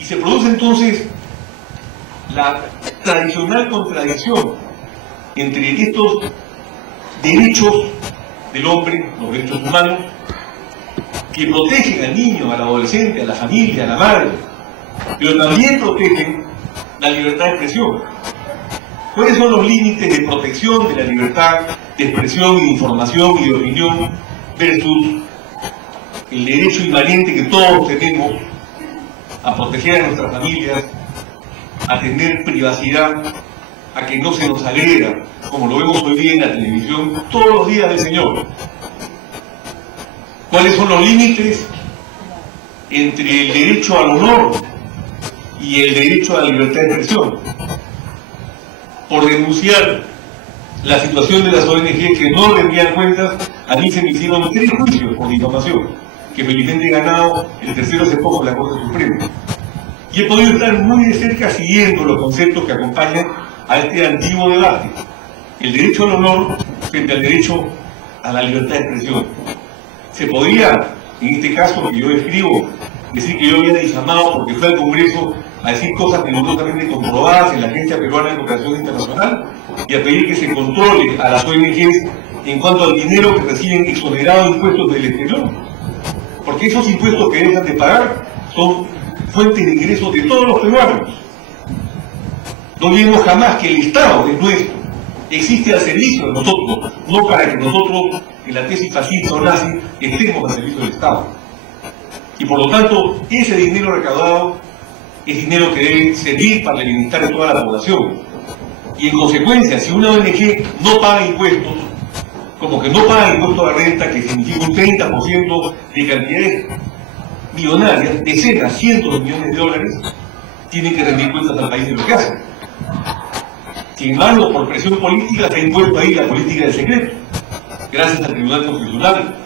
Y se produce entonces la tradicional contradicción entre estos derechos del hombre, los derechos humanos, que protegen al niño, al adolescente, a la familia, a la madre, pero también protegen la libertad de expresión. ¿Cuáles son los límites de protección de la libertad de expresión y de información y de opinión versus el derecho inmanente que todos tenemos a proteger a nuestras familias, a tener privacidad, a que no se nos agreda, como lo vemos hoy día en la televisión, todos los días del Señor? ¿Cuáles son los límites entre el derecho al honor y el derecho a la libertad de expresión? Por denunciar la situación de las ONG que no rendían cuentas, a mí se me hicieron 3 juicios por difamación, que felizmente he ganado el tercero hace poco en la Corte Suprema. Y he podido estar muy de cerca siguiendo los conceptos que acompañan a este antiguo debate: el derecho al honor frente al derecho a la libertad de expresión. Se podría, en este caso que yo escribo, decir que yo había difamado porque fue al Congreso a decir cosas rigurosamente comprobadas en la Agencia Peruana de Cooperación Internacional y a pedir que se controle a las ONGs en cuanto al dinero que reciben exonerado de impuestos del exterior, porque esos impuestos que dejan de pagar son fuentes de ingresos de todos los peruanos. No olvidemos jamás que el Estado es nuestro, existe al servicio de nosotros, no para que nosotros, en la tesis fascista o nazi, estemos al servicio del Estado. Y por lo tanto, ese dinero recaudado es dinero que debe servir para el bienestar de toda la población. Y en consecuencia, si una ONG no paga impuestos, como que no paga impuestos a la renta, que significa un 30% de cantidades millonarias, decenas, cientos de millones de dólares, tienen que rendir cuentas al país de lo que hacen. Sin embargo, por presión política se ha impuesto ahí la política del secreto, gracias al Tribunal Constitucional,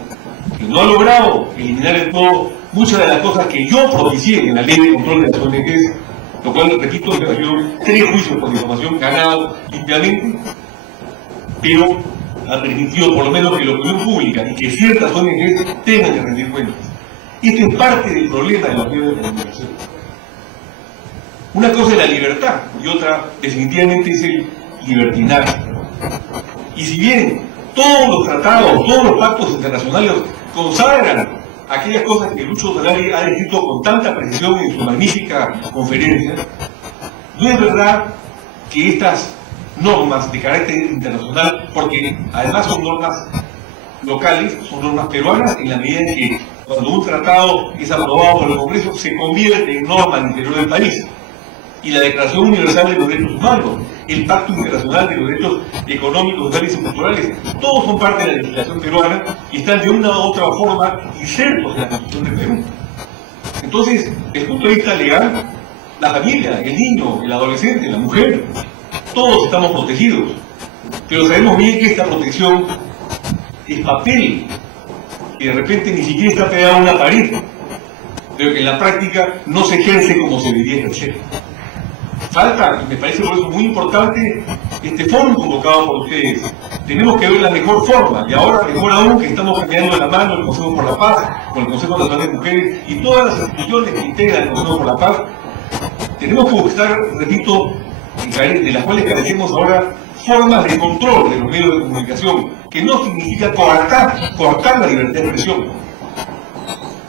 que no ha logrado eliminar del todo muchas de las cosas que yo propicié en la ley de control de las ONGs, lo cual, repito, me dio 3 juicios por difamación ganados limpiamente, pero ha permitido por lo menos que la opinión pública y que ciertas ONGs tengan que rendir cuentas. Esto es parte del problema de los medios de comunicación. Una cosa es la libertad y otra definitivamente es el libertinaje. Y si bien todos los tratados, todos los pactos internacionales consagran aquellas cosas que Lucho Solari ha descrito con tanta precisión en su magnífica conferencia, no es verdad que estas normas de carácter internacional, porque además son normas locales, son normas peruanas, en la medida en que cuando un tratado es aprobado por el Congreso se convierte en norma al interior del país. Y la Declaración Universal de los Derechos Humanos, el Pacto Internacional de los Derechos Económicos, Sociales y Culturales, todos son parte de la legislación peruana y están de una u otra forma insertos en la Constitución de Perú. Entonces, desde el punto de vista legal, la familia, el niño, el adolescente, la mujer, todos estamos protegidos. Pero sabemos bien que esta protección es papel, que de repente ni siquiera está pegado a una pared, pero que en la práctica no se ejerce como se debería ejercer. Falta, y me parece por eso muy importante, este foro convocado por ustedes. Tenemos que ver la mejor forma, y ahora mejor aún que estamos cambiando de la mano el Consejo por la Paz, con el Consejo Nacional de Mujeres y todas las instituciones que integran el Consejo por la Paz. Tenemos que buscar, repito, de las cuales carecemos ahora, formas de control de los medios de comunicación, que no significa coartar la libertad de expresión,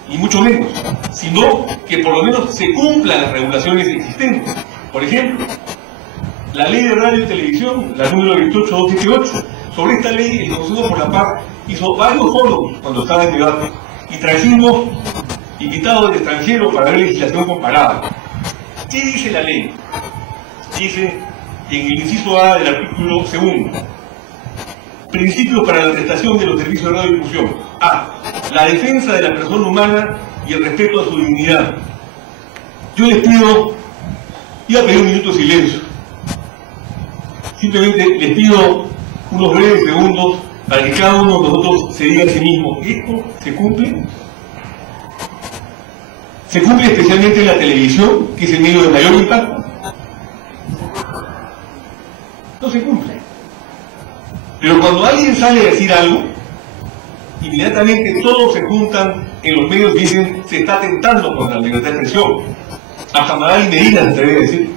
y mucho menos, sino que por lo menos se cumplan las regulaciones existentes. Por ejemplo, la Ley de Radio y Televisión, la número 28278, sobre esta ley el Consejo por la Paz hizo varios foros cuando estaba en debate y trajimos invitados del extranjero para ver legislación comparada. ¿Qué dice la ley? Dice en el inciso A del artículo 2, principios para la prestación de los servicios de radiodifusión. A. La defensa de la persona humana y el respeto a su dignidad. Yo les pido, iba a pedir un minuto de silencio. Simplemente les pido unos breves segundos para que cada uno de nosotros se diga a sí mismo: ¿esto se cumple? ¿Se cumple especialmente en la televisión, que es el medio de mayor impacto? No se cumple. Pero cuando alguien sale a decir algo, inmediatamente todos se juntan en los medios y dicen: se está atentando contra la libertad de expresión. Hasta Magali Medina se atreve a decir.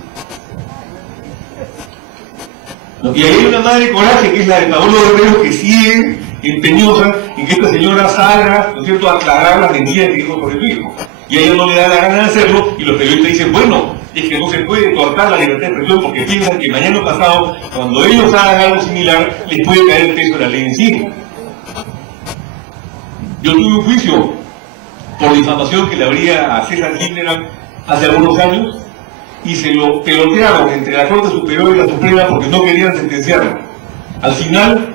¿No? Y ahí hay una madre coraje, que es la de Paolo Guerrero, que sigue empeñosa en que esta señora salga, ¿no es cierto?, a aclarar las mentiras que dijo sobre su hijo. Y a ella no le da la gana de hacerlo, y los periodistas dicen, bueno, es que no se puede cortar la libertad de expresión porque piensan que mañana pasado, cuando ellos hagan algo similar, les puede caer el peso de la ley encima. Yo tuve un juicio por difamación que le habría a César Kirchner hace algunos años, y se lo pelotearon entre la Corte Superior y la Suprema porque no querían sentenciarlo. Al final,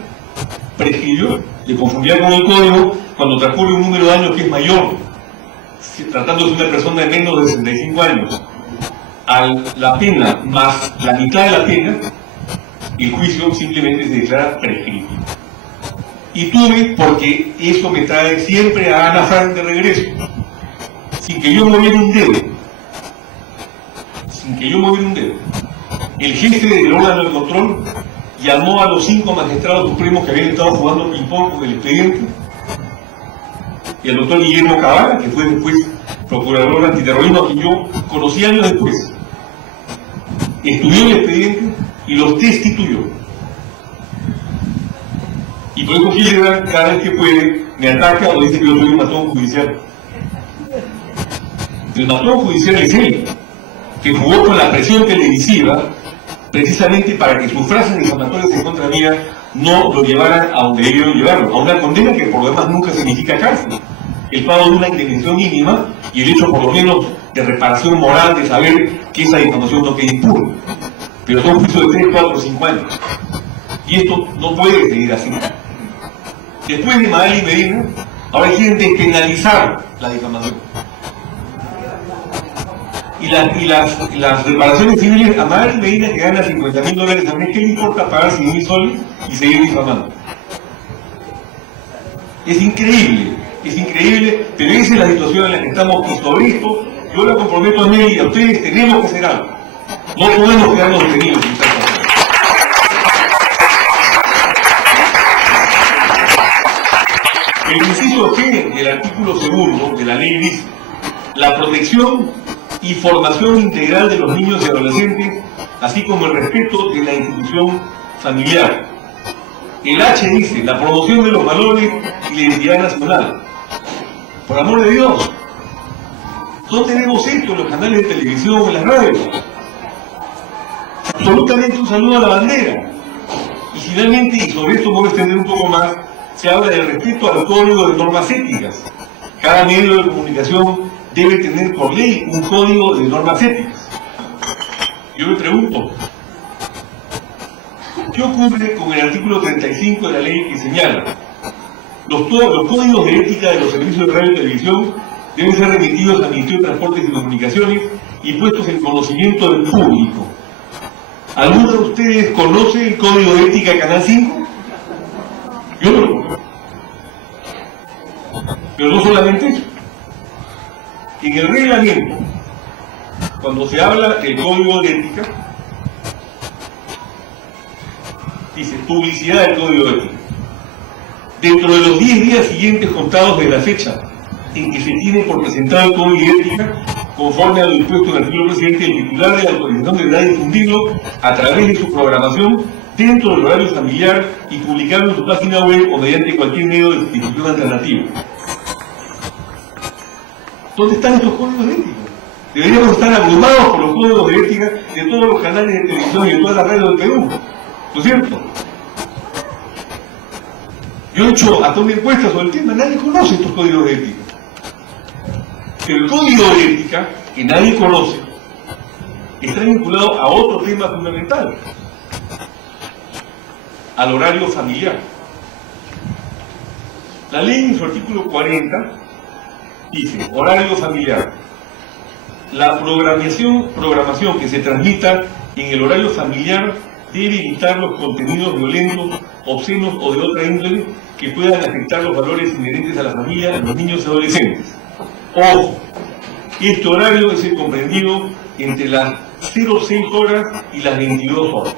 prescribió, de conformidad con el código, cuando transcurre un número de años que es mayor, tratándose de una persona de menos de 65 años, la pena más la mitad de la pena, el juicio simplemente se declara prescrito. Y tuve, porque eso me trae siempre a Ana Frank de regreso, sin que yo moviera un dedo, el jefe del órgano de control llamó a los 5 magistrados supremos que habían estado jugando ping-pong con el expediente, y al doctor Guillermo Cabana, que fue después procurador antiterrorismo, que yo conocí años después, estudió el expediente y los destituyó. Y por eso Gilligan, cada vez que puede, me ataca o dice que yo soy un matón judicial. El matón judicial es él, que jugó con la presión televisiva precisamente para que sus frases difamatorias en contra mía no lo llevaran a donde debieron llevarlo, a una condena que por lo demás nunca significa cárcel. El pago de una indemnización mínima y el hecho por lo menos de reparación moral de saber que esa difamación no queda impune. Pero son juicios de 3, 4, 5 años. Y esto no puede seguir así. Después de Magali Medina, ahora quieren despenalizar la difamación. Y las reparaciones civiles a Magali Medina, que gana $50.000 al mes, ¿qué le importa pagar 100.000 soles y seguir difamando? Es increíble, pero esa es la situación en la que estamos, y sobre esto yo la comprometo a mí y a ustedes, tenemos que hacer algo. No podemos quedarnos detenidos. El inciso G del artículo 2 de la ley dice: la protección y formación integral de los niños y adolescentes, así como el respeto de la institución familiar. El H dice: la promoción de los valores y la identidad nacional. Por amor de Dios, no tenemos esto en los canales de televisión o en las radios. Absolutamente un saludo a la bandera. Y finalmente, y sobre esto voy a extender un poco más, se habla del respeto al código de normas éticas. Cada medio de comunicación debe tener por ley un código de normas éticas. Yo me pregunto, ¿qué ocurre con el artículo 35 de la ley que señala: los códigos de ética de los servicios de radio y televisión deben ser remitidos al Ministerio de Transportes y Comunicaciones y puestos en conocimiento del público? ¿Alguno de ustedes conoce el código de ética de Canal 5? Yo no lo conozco. Pero no solamente eso. En el reglamento, cuando se habla del código de ética, dice publicidad del código de ética. Dentro de los 10 días siguientes contados de la fecha en que se tiene por presentado el código de ética, conforme a lo dispuesto en el artículo presidente, el titular de la autorización deberá difundirlo a través de su programación dentro del horario familiar y publicarlo en su página web o mediante cualquier medio de difusión alternativa. ¿Dónde están estos códigos de ética? Deberíamos estar abrumados por los códigos de ética de todos los canales de televisión y de todas las radios del Perú, ¿no es cierto? Yo he hecho hasta una encuesta sobre el tema, nadie conoce estos códigos de ética. Pero el código de ética, que nadie conoce, está vinculado a otro tema fundamental: al horario familiar. La ley en su artículo 40 dice: horario familiar. La programación que se transmita en el horario familiar debe evitar los contenidos violentos, obscenos o de otra índole que puedan afectar los valores inherentes a la familia, a los niños y adolescentes. Ojo, este horario es el comprendido entre las 06 horas y las 22 horas.